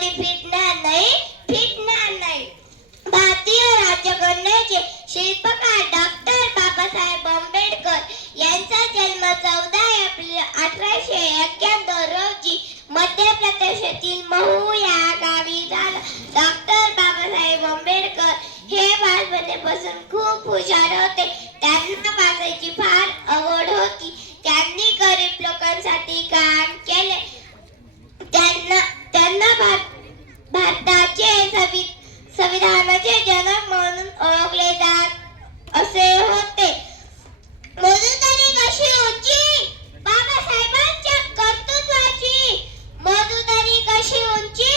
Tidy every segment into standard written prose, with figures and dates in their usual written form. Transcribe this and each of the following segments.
कधी फिटणार नाही. भारतीय राज्यघटनेचे शिल्पकार डॉक्टर बाबासाहेब आंबेडकर यांचा जन्म 14 एप्रिल 1891 रोजी मध्य प्रदेशातील महू या गावी झाला. डॉक्टर बाबासाहेब आंबेडकर हे बालपणापासून खूप हुशार होते. त्यांना वाचायची फार आवड होती. त्यांनी गरीब लोकांसाठी काम केले. त्यांना भारताचे संविधानाचे जनक म्हणून ओळखले जात असे होते. मधुतरी कशी उंची बाबासाहेबांच्या कर्तृत्वाची. मधुतरी कशी उंची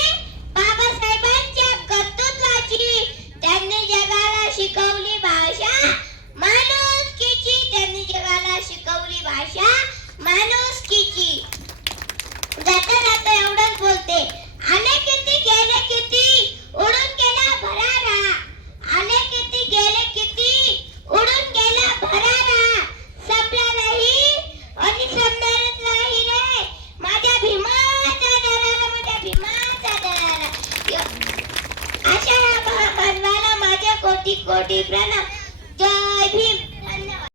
बाबासाहेबांच्या कर्तृत्वाची. त्यांनी जगाला शिकवली भाषा माणुसकीची. त्यांनी जगाला शिकवली भाषा माणुसकीची. जाता जाता एवढंच बोलते. आले किती गेले किती उडून गेला भरारा. आले किती गेले किती उडून गेला भरारा. संपला नाही आणि संपणारच नाही रे माझ्या भीमाचा दरारा. माझ्या भीमाचा दरारा. अशा या महामानवाला माझ्या कोटी कोटी प्रणाम. जय भीम.